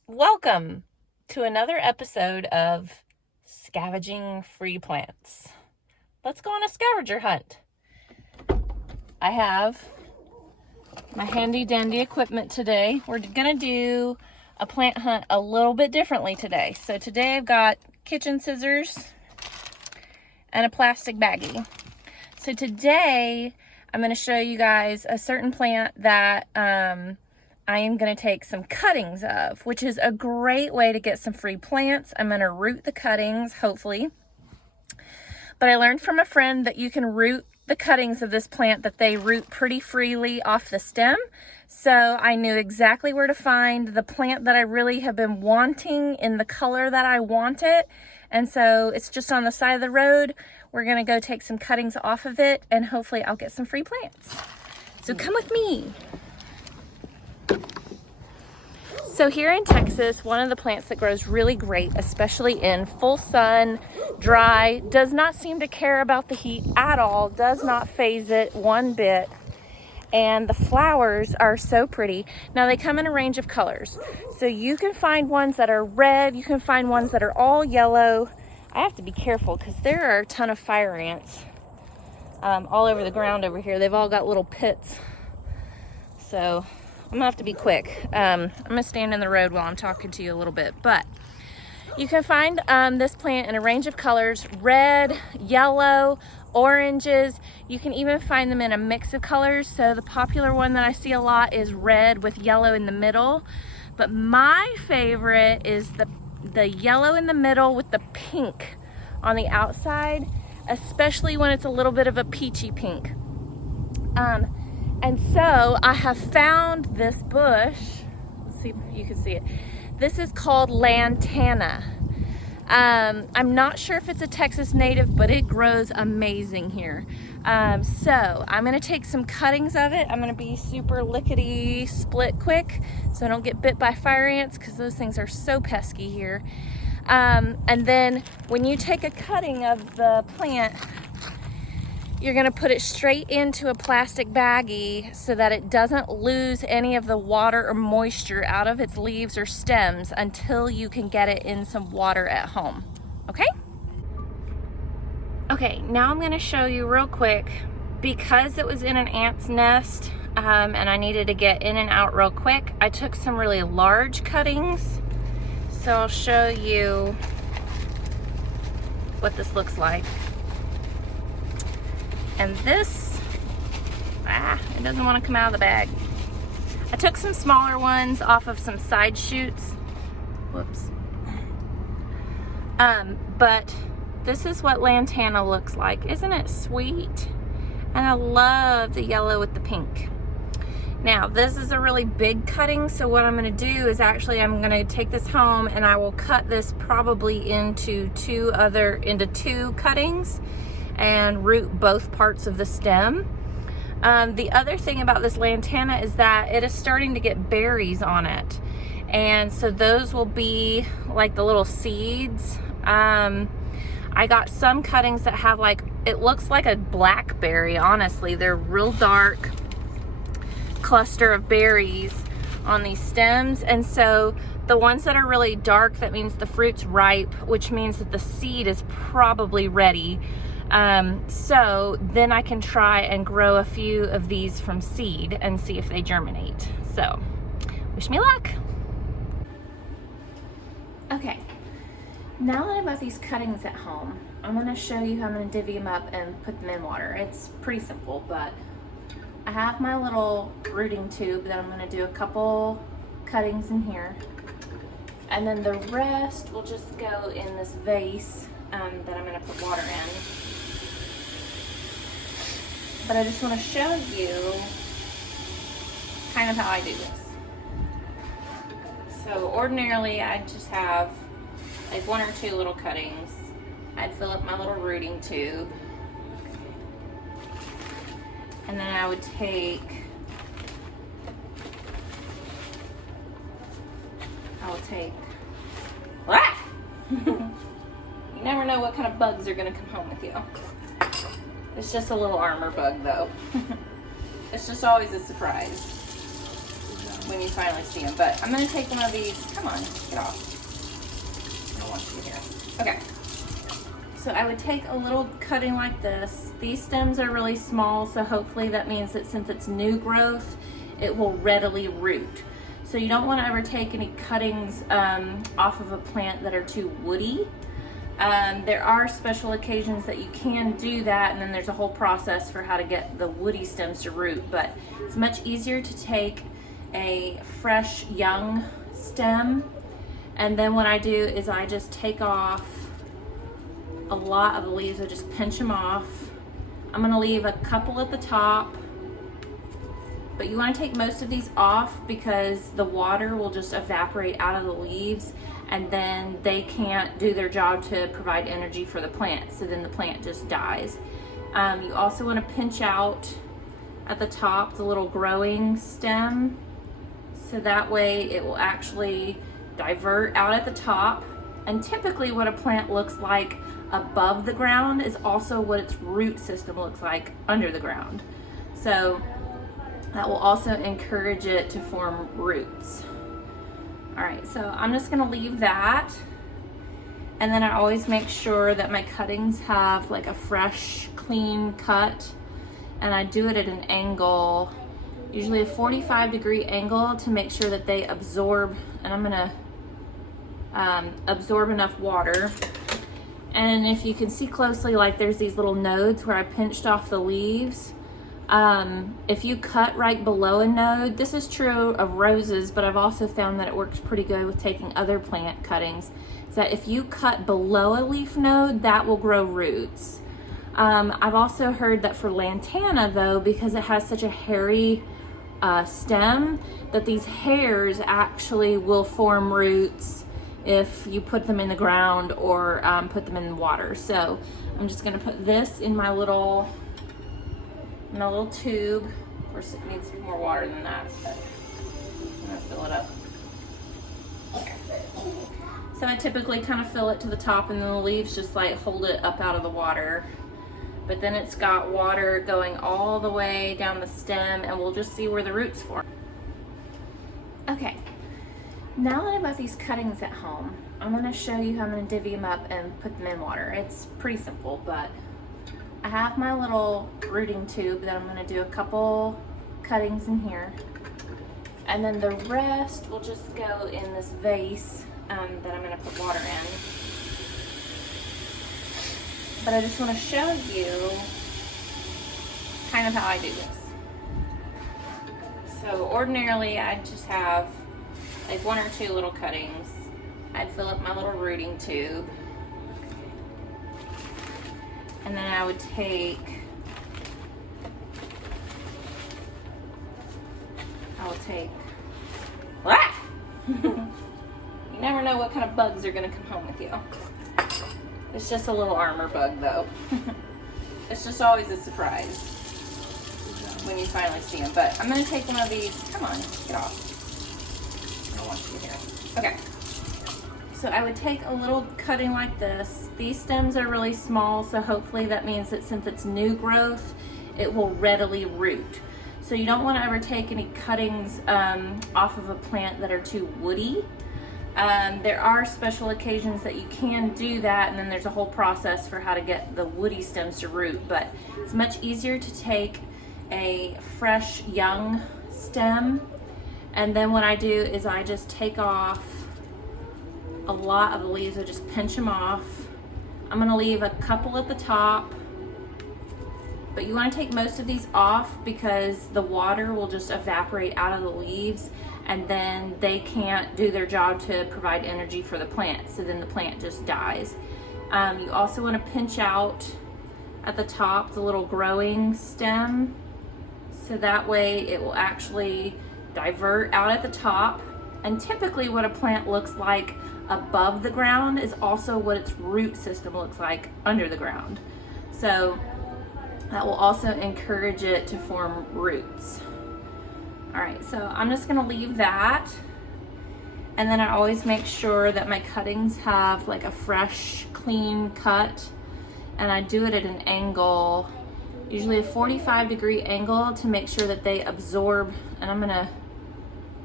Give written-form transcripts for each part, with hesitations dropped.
Welcome to another episode of Scavenging Free Plants. Let's go on a scavenger hunt. I have my handy dandy equipment today. We're gonna do a plant hunt a little bit differently today. So today I've got kitchen scissors and a plastic baggie. So today I'm gonna show you guys a certain plant that I am going to take some cuttings of, which is a great way to get some free plants. I'm going to root the cuttings, hopefully. But I learned from a friend that you can root the cuttings of this plant, that they root pretty freely off the stem. So I knew exactly where to find the plant that I really have been wanting in the color that I want it. And so it's just on the side of the road. We're going to go take some cuttings off of it, and hopefully I'll get some free plants. So come with me. So here in Texas, one of the plants that grows really great, especially in full sun, dry, does not seem to care about the heat at all, does not phase it one bit. And the flowers are so pretty. Now they come in a range of colors. So you can find ones that are red, you can find ones that are all yellow. I have to be careful because there are a ton of fire ants all over the ground over here. They've all got little pits. So I'm gonna have to be quick. I'm gonna stand in the road while I'm talking to you a little bit, but you can find this plant in a range of colors: red, yellow, oranges. You can even find them in a mix of colors. So the popular one that I see a lot is red with yellow in the middle, but my favorite is the yellow in the middle with the pink on the outside, especially when it's a little bit of a peachy pink. And so I have found this bush. Let's see if you can see it. This is called Lantana. I'm not sure if it's a Texas native, but it grows amazing here. So I'm gonna take some cuttings of it. I'm gonna be super lickety split quick so I don't get bit by fire ants, because those things are so pesky here. And then when you take a cutting of the plant, you're gonna put it straight into a plastic baggie so that it doesn't lose any of the water or moisture out of its leaves or stems until you can get it in some water at home, okay? Okay, now I'm gonna show you real quick, because it was in an ant's nest and I needed to get in and out real quick, I took some really large cuttings. So I'll show you what this looks like. And this, it doesn't want to come out of the bag. I took some smaller ones off of some side shoots. Whoops. But this is what Lantana looks like. Isn't it sweet? And I love the yellow with the pink. Now, this is a really big cutting, so what I'm gonna do is actually I'm gonna take this home and I will cut this probably into two cuttings and root both parts of the stem. The other thing about this Lantana is that it is starting to get berries on it, and so those will be like the little seeds. I got some cuttings that have, like, it looks like a blackberry. Honestly, they're real dark cluster of berries on these stems, and so the ones that are really dark, that means the fruit's ripe, which means that the seed is probably ready. So then I can try and grow a few of these from seed and see if they germinate. So wish me luck. Okay, now that I've got these cuttings at home, I'm gonna show you how I'm gonna divvy them up and put them in water. It's pretty simple, but I have my little rooting tube that I'm gonna do a couple cuttings in here. And then the rest will just go in this vase that I'm gonna put water in. But I just want to show you kind of how I do this. So ordinarily I'd just have like one or two little cuttings. I'd fill up my little rooting tube. And then I would take, You never know what kind of bugs are gonna come home with you. It's just a little armor bug though. It's just always a surprise. when you finally see them. But I'm gonna take one of these. Come on, get off. I don't want you here. Okay. So I would take a little cutting like this. These stems are really small, so hopefully that means that since it's new growth, it will readily root. So you don't want to ever take any cuttings off of a plant that are too woody. There are special occasions that you can do that, and then there's a whole process for how to get the woody stems to root, but it's much easier to take a fresh young stem, and then what I do is I just take off a lot of the leaves. I just pinch them off. I'm gonna leave a couple at the top, but you wanna take most of these off because the water will just evaporate out of the leaves, and then they can't do their job to provide energy for the plant, so then the plant just dies. You also want to pinch out at the top the little growing stem, so that way it will actually divert out at the top. And typically what a plant looks like above the ground is also what its root system looks like under the ground. So that will also encourage it to form roots. All right, so I'm just gonna leave that. And then I always make sure that my cuttings have like a fresh, clean cut. And I do it at an angle, usually a 45-degree angle, to make sure that they absorb, and I'm gonna absorb enough water. And if you can see closely, like there's these little nodes where I pinched off the leaves. If you cut right below a node, this is true of roses, but I've also found that it works pretty good with taking other plant cuttings, is that if you cut below a leaf node, that will grow roots. I've also heard that for lantana though, because it has such a hairy stem, that these hairs actually will form roots if you put them in the ground or put them in water. So I'm just gonna put this in my little tube. Of course, it needs more water than that, but I'm gonna fill it up. So I typically kind of fill it to the top, and then the leaves just like hold it up out of the water. But then it's got water going all the way down the stem, and we'll just see where the roots form. Okay, now that I've got these cuttings at home, I'm gonna show you how I'm gonna divvy them up and put them in water. It's pretty simple, but I have my little rooting tube that I'm gonna do a couple cuttings in here. And then the rest will just go in this vase that I'm gonna put water in. But I just wanna show you kind of how I do this. So ordinarily I'd just have like one or two little cuttings. I'd fill up my little rooting tube. And then I would take, you never know what kind of bugs are gonna come home with you. It's just a little armor bug though. It's just always a surprise when you finally see them. But I'm gonna take one of these. Come on, get off. I don't want you here. Okay. So I would take a little cutting like this. These stems are really small, so hopefully that means that since it's new growth, it will readily root. So you don't want to ever take any cuttings off of a plant that are too woody. There are special occasions that you can do that, and then there's a whole process for how to get the woody stems to root, but it's much easier to take a fresh young stem, and then what I do is I just take off a lot of the leaves. I just pinch them off. I'm gonna leave a couple at the top, but you want to take most of these off because the water will just evaporate out of the leaves, and then they can't do their job to provide energy for the plant, so then the plant just dies. You also want to pinch out at the top the little growing stem, so that way it will actually divert out at the top. And typically what a plant looks like above the ground is also what its root system looks like under the ground. So that will also encourage it to form roots. All right, so I'm just gonna leave that. And then I always make sure that my cuttings have like a fresh, clean cut. And I do it at an angle, usually a 45-degree angle, to make sure that they absorb. And I'm gonna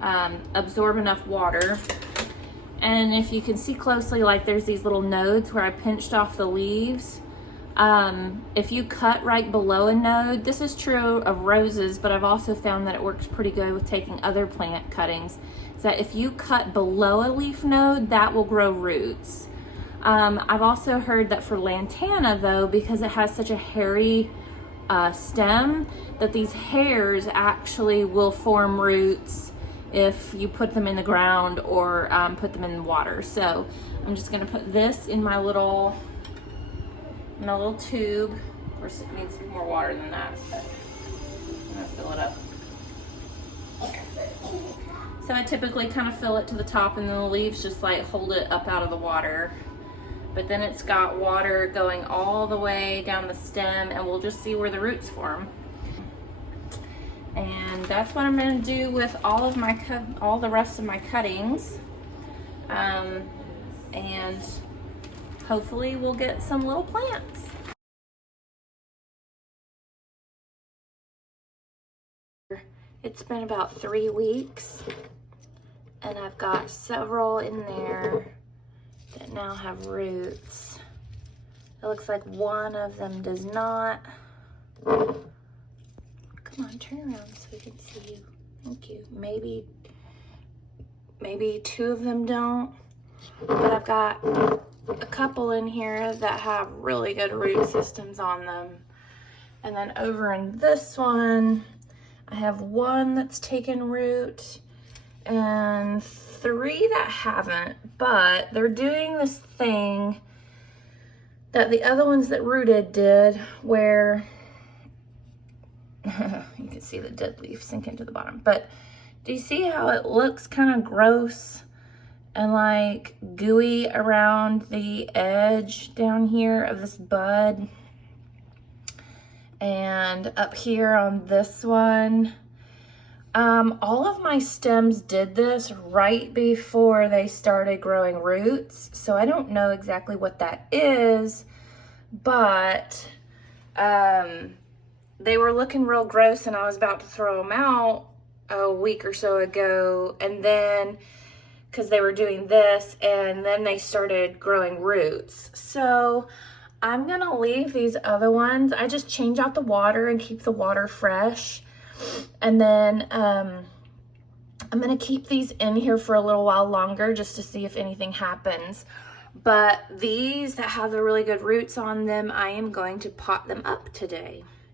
absorb enough water. And if you can see closely, like there's these little nodes where I pinched off the leaves. If you cut right below a node, this is true of roses, but I've also found that it works pretty good with taking other plant cuttings, is that if you cut below a leaf node, that will grow roots. I've also heard that for lantana though, because it has such a hairy stem, that these hairs actually will form roots if you put them in the ground or put them in water. So I'm just gonna put this in my little tube. Of course it needs more water than that, but I'm gonna fill it up. So I typically kind of fill it to the top, and then the leaves just like hold it up out of the water. But then it's got water going all the way down the stem, and we'll just see where the roots form. And that's what I'm going to do with all the rest of my cuttings, and hopefully we'll get some little plants. It's been about 3 weeks, and I've got several in there that now have roots. It looks like one of them does not. Come on, turn around so we can see you. Thank you. Maybe 2 of them don't, but I've got a couple in here that have really good root systems on them. And then over in this one, I have 1 that's taken root and 3 that haven't, but they're doing this thing that the other ones that rooted did, where you can see the dead leaf sink into the bottom. But do you see how it looks kind of gross and like gooey around the edge down here of this bud? And up here on this one, all of my stems did this right before they started growing roots, so I don't know exactly what that is, but they were looking real gross, and I was about to throw them out a week or so ago, and then because they were doing this, and then they started growing roots. So I'm gonna leave these other ones. I just change out the water and keep the water fresh, and then I'm gonna keep these in here for a little while longer just to see if anything happens. But these that have the really good roots on them, I am going to pot them up today.